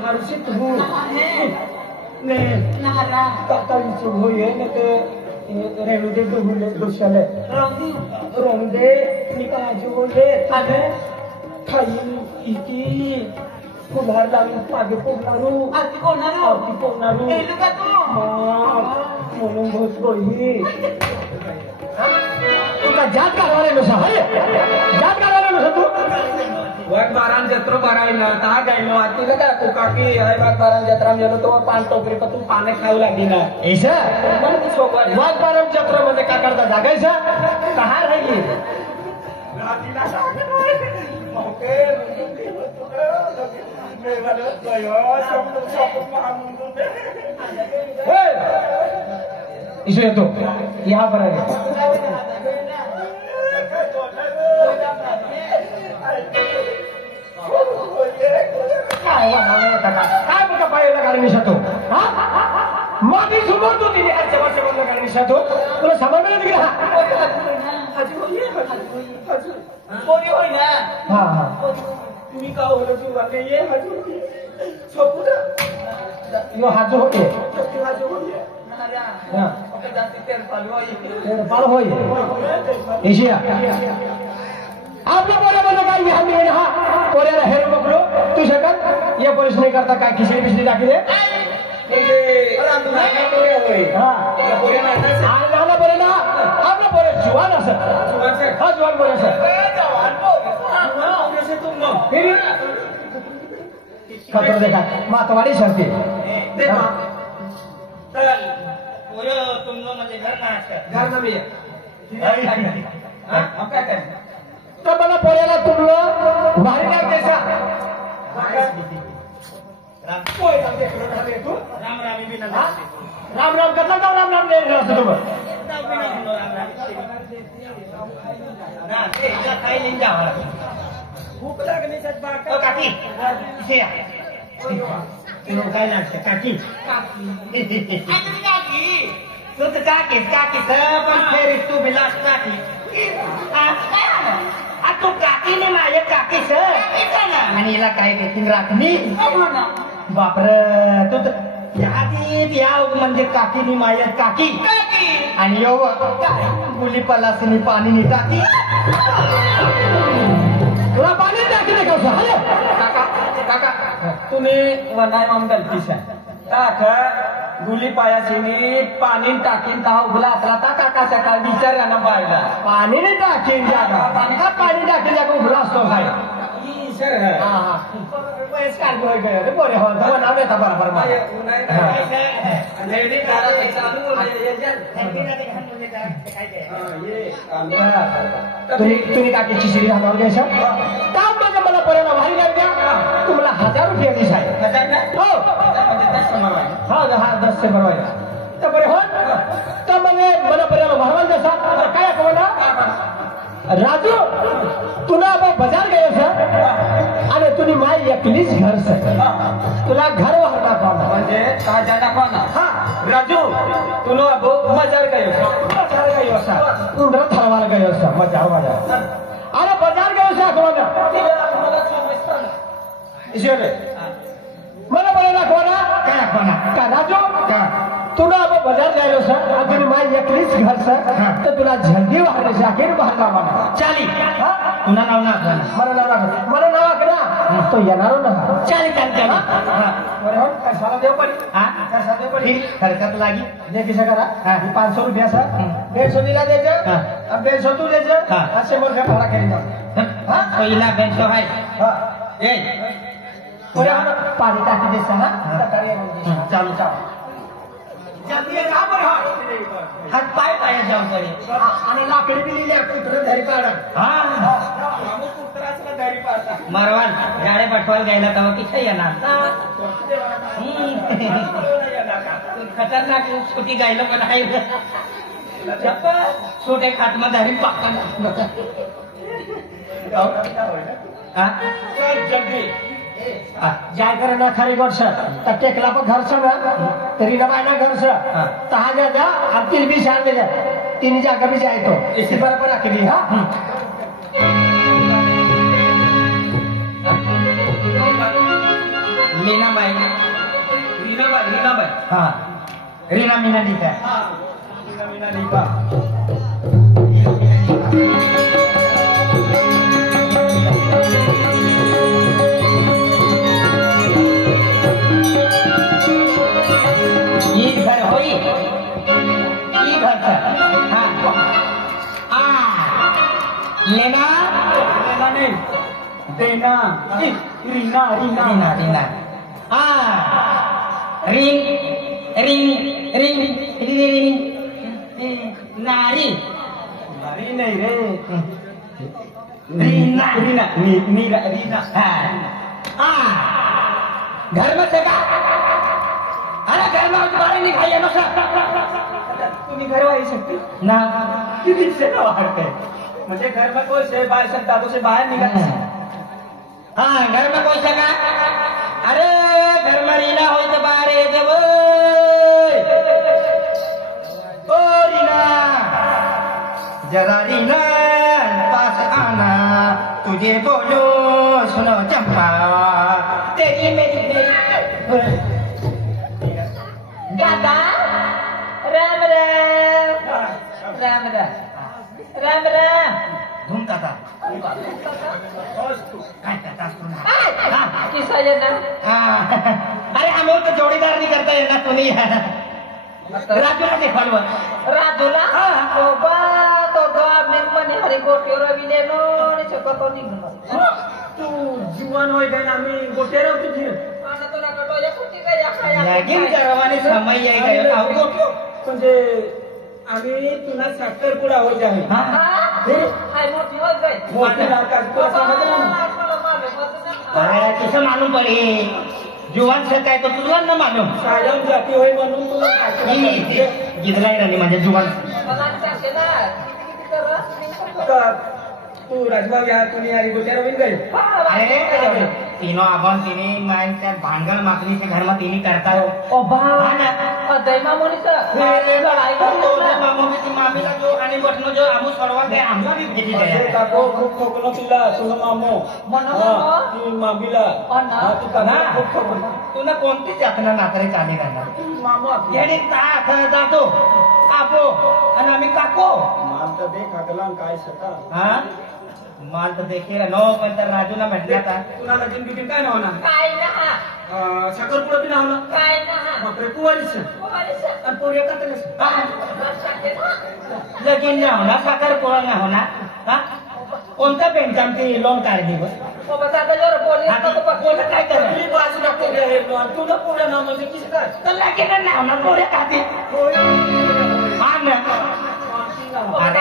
harus itu nih kata itu ya nih relude tuh dosale ronde nikah juga ada kain iki pular lagi pagi punaru arti punaru itu kan tuh mau bos boy तुका जात का वाले नुसा है जात का वाले नुसा तू वाट बारान जत्रो बाराई ना ता गाइलो आती का कुका की है वाट बारान जत्रा में तो पान टोकरी पर तू पाने खाऊ लागी ना ऐसा मन की सोवा वाट बारान जत्रो मध्ये का करता जागायचा कहां राहिली रातीला ओके मे वाले गयो सब महामुंड हे इसे तो यहाँ पर है काय बघा पाहिलं कारण निशातो माझी सुमोर तू तिने आज जवळ जवळ कारण निशातो तुला समजलं नाही का कोणी होय ना हा हा तुम्ही का होलं तू वाले ये हाजू सोपुरा यो हाजू होते हाजू होते ना ओके जास्ती तेल पालो होय एशिया आपल्या पोऱ्यामध्ये काय विहान नाही हा पोऱ्याला हेर बघलो तू शकत या पोलीस नाही करता काय खिचडी बिचडी टाकली आपल्या पोरे जुवान असत हा जुवान पोरे असत खतर देखा मातवाडी सरते तुम लोग म्हणजे घर ना भी तो मला पोऱ्याला तुमलं भारी नाव द्यायचा राम राम करता का राम राम नाही असं तुम्ही भूक लागली काकी काय लागतं काकी तू तर काकीस पण फेरीस तू बिलास काकी तू काकी ने माझ्या काकीस आणि याला काय घेतील राखणी बापर तू तर या म्हणजे काकीनी माझ्या काकी आणि यो गुली पलासनी पाणी नि टाकी तुला पाणी टाकी नाही कसं काका तुम्ही वनाय माम गलतीस आहे काका गुली पायाशीनी पाणी टाकीन का उभला असला तर काका सकाळ विचार ना बायला पाणी नाही टाकीन जागा पाणी टाकीन जागा उभला असतो काय बरे हो नाव येता बरोबर तुम्ही काकीची शिरी हातावर घ्यायचा काम म्हणजे मला पर्यंत भारी नाही द्या तुम्हाला 1000 रुपये दिस आहे हो हा 10 बरोबर तर बरे हो तर मग मला पर्यंत भरवाल जसा काय म्हणा राजू तुला बाजार गयो आणि तुम्ही माय एकलीच घर तुला घर वाहर दाखवा म्हणजे काय दाखवा ना हा राजू तुला बाजार गयो तुला ठरवायला गयो मजार अरे बाजार गयो मला बरं दाखवा ना काय दाखवा ना का राजू तुला बाजार जायलो तुम्ही माय एकलीच घर तर तुला झंडी वाहण्याची अखेर बाहेर लावा चाली तुला नाव ना मला नाव करा तो येणार ना चाली काय साला देव पडी हरकत लागी जे किसा करा 500 रुपया 150 दिला द्यायचं 150 तू द्यायचं 100 रुपये भाडा केली पहिला 150 आहे पाणी टाकी द्यायचं चालू हात पाय पाया जाऊन आणि लाकडी बी लिहिली कुत्र धरी पाडा मरवाल गाड्या पाठवायला गायला तेव्हा किती येणार खतरनाक छोटी गायला पण आहे छोटे खातमा धरी पाका जाय कर ना खरी गोष्ट तर टेकला पण घर ना तरी ना बाय ना घर तहा जा अब 3 भी शान में जा 3 जाकर भी जाए तो इसी बराबर रखी हाँ मीनाबाई रीनाबाई हा रीना मीना दीपा रीना मीना दीपा ये घर होई ये घर था हाँ लेना नहीं देना Reena Reena Reena Reena ring ring ring ring नारी नारी नहीं रे रीना रीना नीरा रीना घर में से का अरे घर में तुम्हारे नहीं खाइए मसा तुम्ही घर वाई सकते ना किती से ना वाढते म्हणजे घर में कोई से बाहर सकता तो से बाहर निकल हाँ घर में कोई सका अरे घर में रीना हो तो बाहर है जब ओ रीना जरा रीना पास आना तुझे बोलो सुनो चंपा तेरी मेरी दादा राम राम राम राम राम राम धूम दादा काय करतास तू किसा येणार अरे आम्ही तो जोडीदार नाही करता येणार तुम्ही राजूला देखवाल राजूला बा तो आम्ही म्हणे हरे गोट्यावर विलेलो आणि शकतो निघून तू जीवन होय काय आम्ही गोट्यावर तुझी आणि तो ना कटो या कुठे काय या लगीन करवाने समय आहे काय गोट्यो म्हणजे आम्ही तुला साखरपुडा होत आहे हाय मोठी होत जाय मोठी लाका तुला समजलं अरे कसं मालूम पडे जुवान से काय तो तुला न मालूम कायम जाती होय म्हणून तुला गिदलाई राणी म्हणजे जुवान मला सांगते ना किती कर तू राजभाव या तुम्ही आरी गोट्यावर बिन गए अरे तीनों आपण तिने मायच्या भांगल माकनीच्या घरमा तिने करतात ओ बा दैमा मोनीचा लढाई करतो मामोची मामीला जो आणि बटनो जो आमू सोडवा ते आमला भी भेटी जाय काको खूप ठोकलो तुला तुला मामो म्हणा ती मामीला तू कना खूप ठोकलो तुला कोणती जातना नातरे चाले करणार मामा येणे ता जातो आपो आणि आम्ही काको माल तर देख अगला काय सका हां माल तर देखील नो पण तर राजूला म्हटलं का तुला लगीन बिगीन काय नाव ना काय ना साखरपुडा बी नाव ना काय ना बापरे कुवारीच आणि पोरी का तरी लगीन ना होणार साखरपुडा ना होणार कोणता पेंटाम ते लोन काढली बस बाबा आता जर पोरी काय करणार मी बाजूला पोरी आहे लोन तुला पोरी नाव म्हणजे किती काय तर लगीन ना होणार पोरी काढली हा ना अरे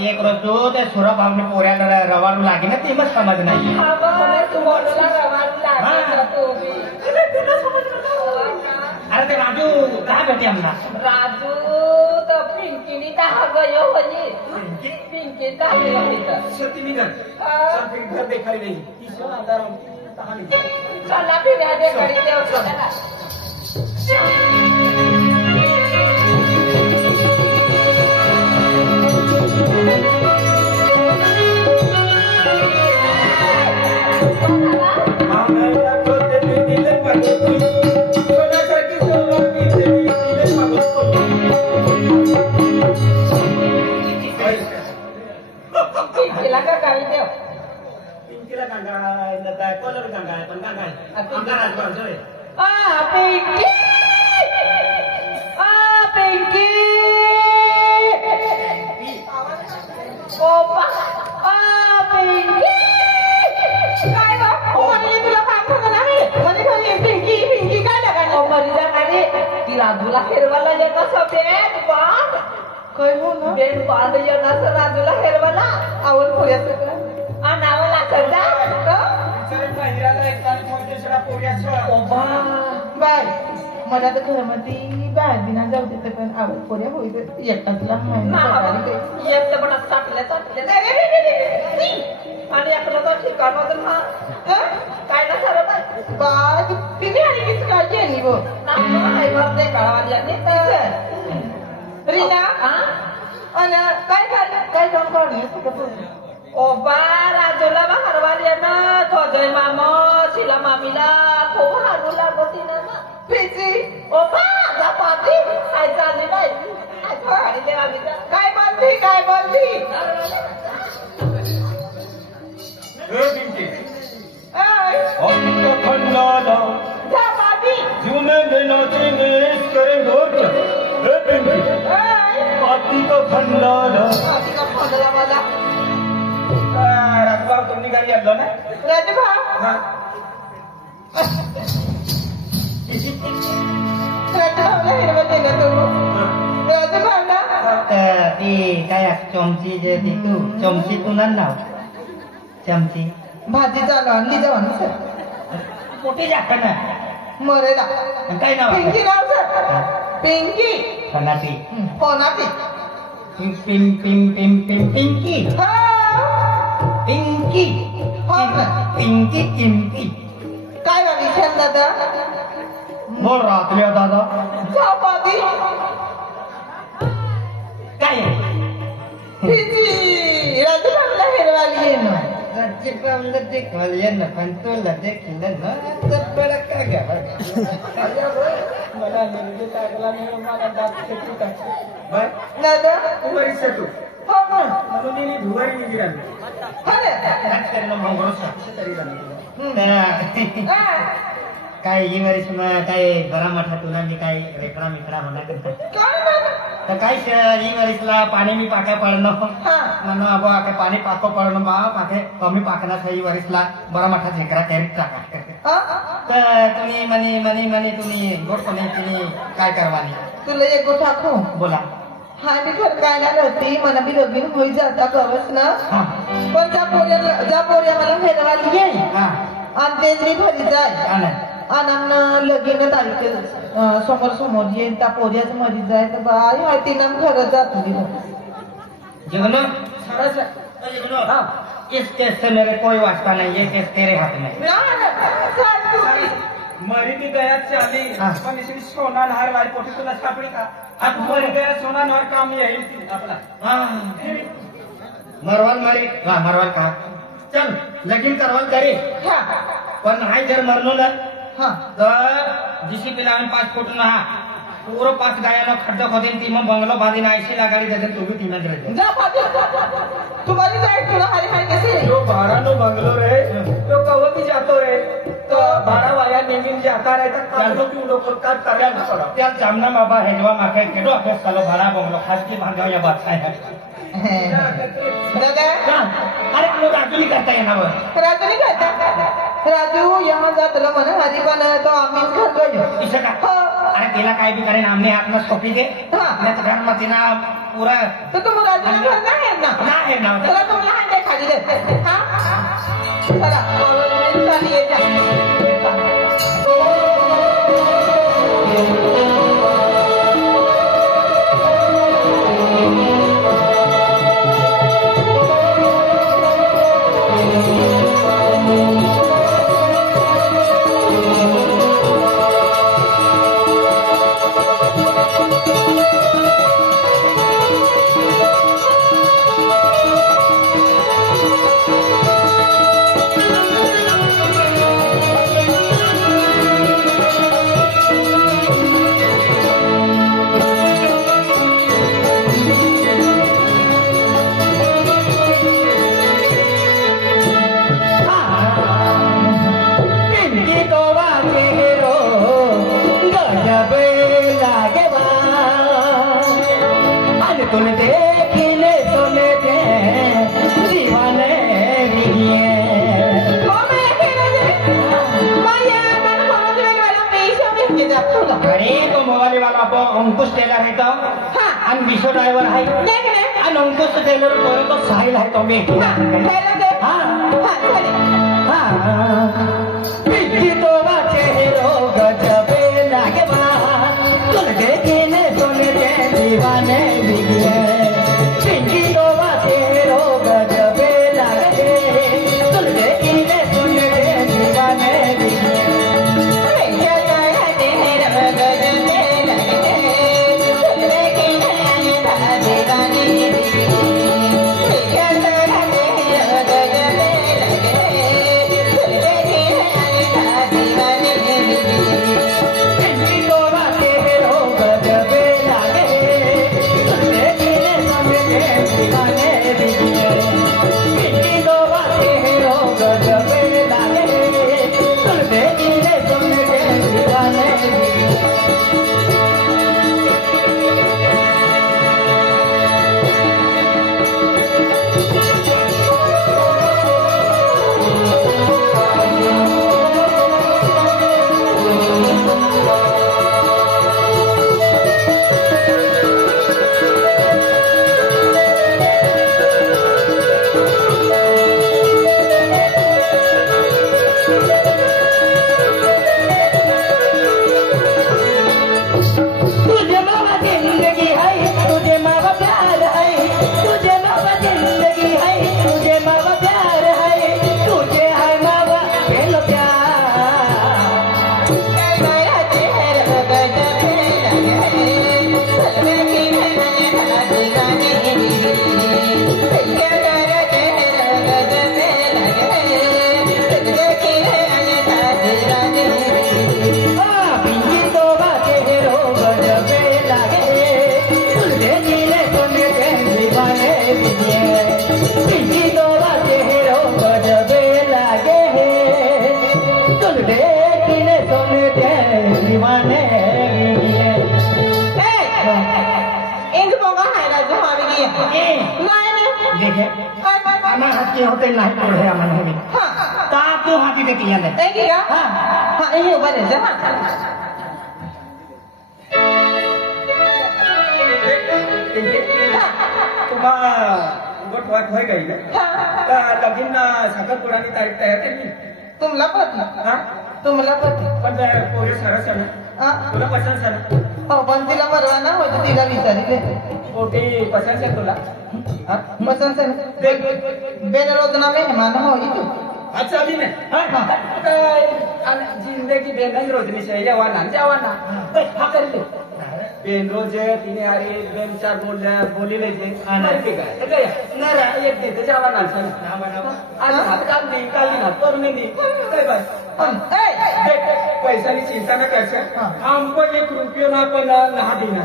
एक रोज तू ते सुरा भावने पोऱ्याला रवाडू लागे ना ते मग समज नाही अरे ते राजू काय भेटे आमना राजू तर पिंकीनी दहा गयो होई पिंकी दहा गयो सती निघन घर देखाई नाही चला फिर्या देखाडी देव राजूला हेरवाला येत असं बेन बांध काय हो ना बेन बांध येत असं राजूला हेरवाला आवड पोऱ्याचं नावाला करता बाय मला तर घरामध्ये बाहेर बिना जाऊ देते पण आवड पोऱ्या होईल एकटा तुला एकटं पण साठल्या आणि आपलं ठिकाण काय ना खरं बाय तुम्ही आणि किती काळजी आहे गो रीना आणि काय काम काढणे ओ बा राजूला हरवाली ना थोजय मामा शिला मामीला फंडोलो आधी का फंडला मला राजभाव तुम्ही गाडी आलो ना राजभा राजभावला हिरवा दिला तू राजभावला ती काय चमची जे ती तू चमची तू ना नाव चमची भाजी चालू आणली जाऊन सर मोठी जात ना मरेला काय नाव पिंकी नाव सर पिंकी कनाटी कोणाची पिं पिं पिं पिं पिं पिंकी हा पिंकी हो ना. पिंकी चिंकी काय बा विशाल दादा बोल राहतल्या दादा चपाती काय हिची राजभावला हिरवाली आहे ना राज्यक्रमला देखवलं ना पण तुला देखलं ना तर बरं काय घ्यावं मला नेमके टाकला नाही मला दात शेती टाकतो बाय दादा कुमारी सेटू हो ना म्हणून मी धुवारी निघी राहिली अरे काय ही वरीस काय बरा मोठा तुला मी काय रेकडा मिकडा म्हणा करता तर काय ही वरीसला पाणी मी पाक्या पडणं म्हणून अबो काय पाणी पाको पडणं बा पाके कमी पाकणार ही वरीसला बरा मोठा झेकरा कॅरीत टाका तर तुम्ही म्हणे तुम्ही गोट कोणी तुम्ही काय करवानी तुला एक गोठा खो बोला हा मी घर गायला होती मला बी लगीन होई जाता कवच ना पण त्या पोऱ्या मला फेरवाली आहे हा आणि तेच मी घरी जाय हा ना आणि लगीन तारीख समोर येईन त्या पोऱ्याच मध्ये जाय तर बाई माहिती ना घर जात जगनो हाँ इस केस से मेरे कोई वास्ता नहीं ये केस तेरे हाथ में मरी ती गयात चाली हा. पण इथे सोना नहार वाई पोटी तुला सापडी का आता मरी गया सोना नहार काम येईल आपला मरवाल मारी हाँ मरवाल कहा चल लेकिन करवाल करे पण हाय जर मरलो ना तर जिसी पिला 5 फूट ना पूरा 5 गाया खड्डा खोदेन ती मग बंगलो बांधीन ऐशी लागाडी देते तू भी तीन तुम्हारी जाए तुला हाय हाय कैसे जो भाड़ा नो बंगलो रे तो कहो भी जातो रे तो भाड़ा वाया नेमीन जाता रहता काम लोग क्यों लोग काट कर ना पड़ा त्या जामना बाबा हेजवा माके केडो अभ्यास चालो भाड़ा बंगलो खास की भांगा या बात है दादा अरे लोग राजू नहीं करता है ना वो राजू नहीं कहता राजू यहाँ जा तुला म्हणा माझी पण तो आम्ही घर गयो इसे का अरे तेला काय भी करे हमने अपना सोपी दे मैं तो घर मत ना पूरा तर तुम्ही राजू घर नाही आहे ना ना है ना चला तुम्हाला हांडे खाली दे हा चला चाली ये जा अंकुश टेलर है तो आणि विश्व ड्रायव्हर आहे आणि अंकुश टेलर तो साहिल आहे तो मी तो चेहरो गजबे लागे बा तुल देखने सोने दे दीवाने बिगिए पिंकी तो चेहरो गजबे लागे तुल देखने सोने दे दीवाने बिगिए Thank you. सोने दे दीवाने इंग बोगा है ना जो हमें ये नहीं देखे आम्हा हाती होते नाही पुढे आम्हाला हवी ता तू हाती दे किया ले ए क्या हां ये ऊपर है जा तुम्हा गोट वाट होय गई ना का लगीन साखरपुडानी तारीख तयार केली तुमला पती हां तुमला पती पण पोलीस सरस आहे ना तुला पसंत आहे ना हो पण तिला परवाना होती तिला विचारिले पोटी पसंत आहे तुला पसंत है बेनरोजना मेहमान होई तू अच्छा अभी ने काय जिंदगी बेन रोजनी से जवाना हा कर ले बेन रोज तिने अरे बेन चार बोली ले जे काय नरा एक दे जवाना आणि हात काल दी ना करून दी काय बाय पैसानी चिंता न करसे हमको 1 रुपया ना पण ना देना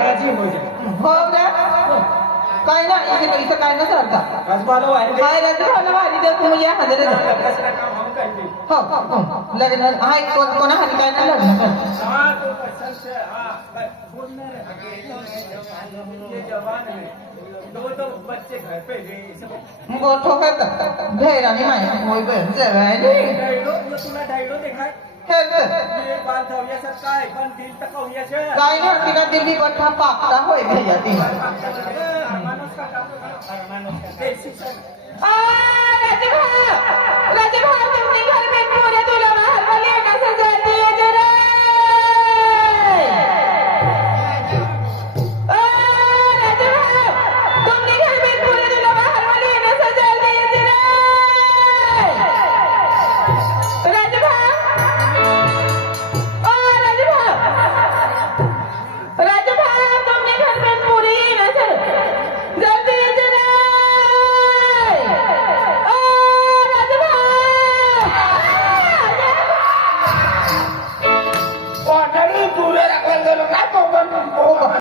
राजी हो जाए हो रे काय ना इथं काय ना चालता आजबाला वाली काय राजवाला वाली दे तुम्ही या हजर कसं काम हम करते हो लग्न हाय कोणा हाती काय ना लग्न हां तो पसंत से हां बोलना ये जवान है दो बच्चे घर पे गए गोठो करता ढेरानी माहिती होई बरं जवानी डायलो तुला डायलो देखाय हे ये बात हो ये सब काय पण दिल तक हो ये छे काय ना तिला दिल्ली बठा पाकता होय भैया ती माणूस का काम माणूस का ते शिक्षण आ राजू